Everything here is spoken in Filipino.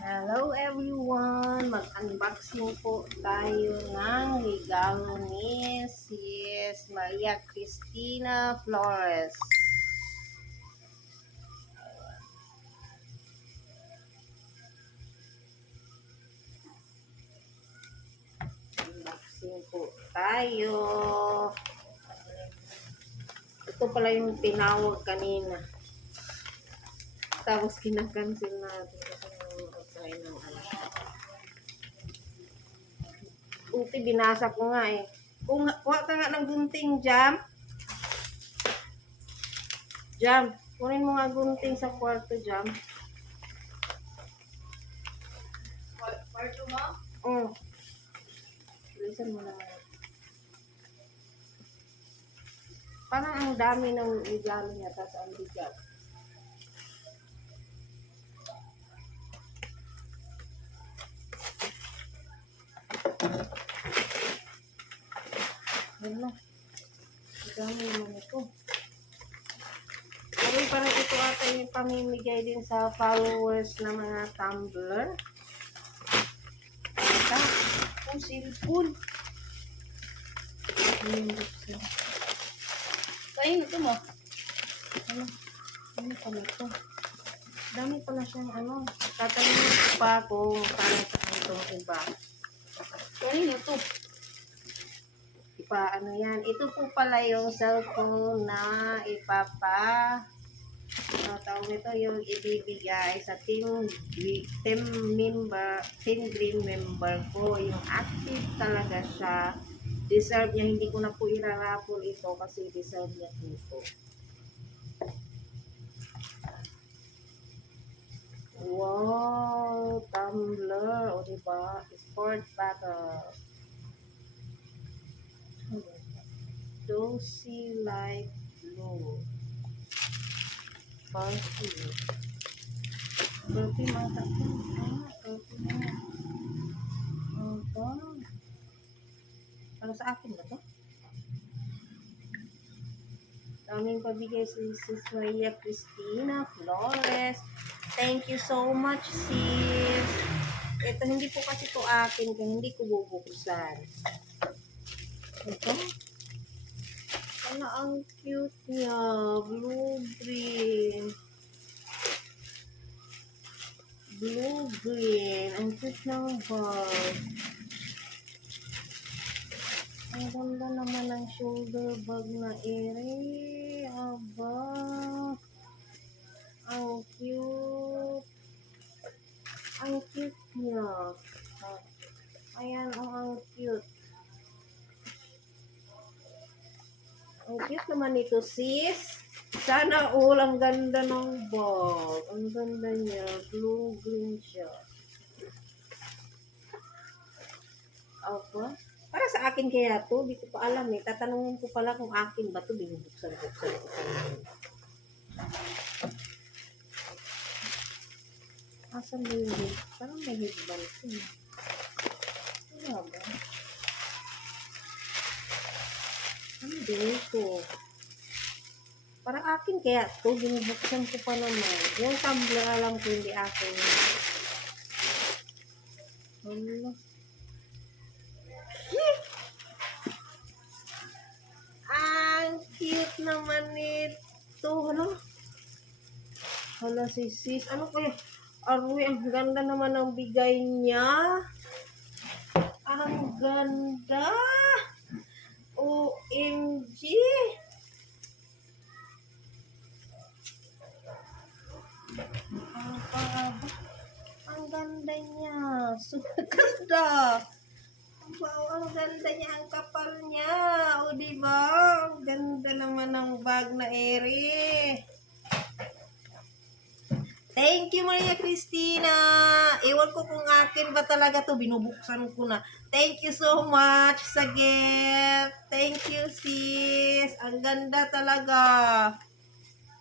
Hello everyone! Mag-unboxing po tayo ng regalo ni Sis Maria Cristina Flores. Unboxing po tayo. Ito pala yung tinawag kanina. Tapos kinakancel natin kasi tayo ng ano. Uti, binasa ko nga eh. Kuha ka nga ng gunting, Jam. Jam, kunin mo nga gunting sa kwarto, Jam. Kwarto mo? Oo. Bilisan mo naman. Parang ang dami ng regalo niya, tapos ang bigat. Wala. Ang dami naman ito. Pero parang ito ata yung pamimigay din sa followers ng mga Tumblr. Ito. Ang cellphone. Kain ito mo. Ano? Ano pala ito? Dami pala siyang ano. Tatanungin ko pa kung paano saan itong iba. Kain ito. Ano yan. Ito po pala yung cellphone na tawag nito yung ibibigay sa team green member ko. Yung active talaga siya. Deserve niya. Hindi ko na po irarapol ito kasi deserve niya ito. Wow! Tumblr. O diba? Sport battle. Dozy light blue. Party. Party mata ko. Party na. Ito. Para sa akin ba ito? Daming pabigay si Sis Maria Cristina Flores. Thank you so much, sis. Ito, hindi po kasi ito akin. Kaya hindi ko bubuksan. Ito. Ano ang cute niya. Blue-green. Blue-green. Ang cute ng bag. Ang ganda naman ng shoulder bag na ere. Aba. Ang cute. Ang cute niya. Ayan, ang cute. Ang cute naman ito, sis. Sana all, ang ganda ng bag. Ang ganda niya. Blue-green siya. Apa? Para sa akin kaya to, di ko pa alam eh. Tatanungin ko pala kung akin ba to, binubuksan-buksan ko pa yun. Asan ba yung head? Parang may headband ko. Ano ba? Ano din ito? Parang akin kaya to, binubuksan ko pa naman. Yung tumbler alam ko hindi akin. Ano? Ang cute naman nito. Ano? Hala si sis. Ano kaya? Arwi, ang ganda naman ng bigay niya. Ang ganda. OMG. Ang ganda niya. Super ganda. Wow, ang ganda niya. Ang kapal niya. O, diba? Ang ganda naman ng bag na ere. Thank you, Maria Cristina. Ewan ko kung akin ba talaga to. Binubuksan ko na. Thank you so much sa gift. Thank you, sis. Ang ganda talaga.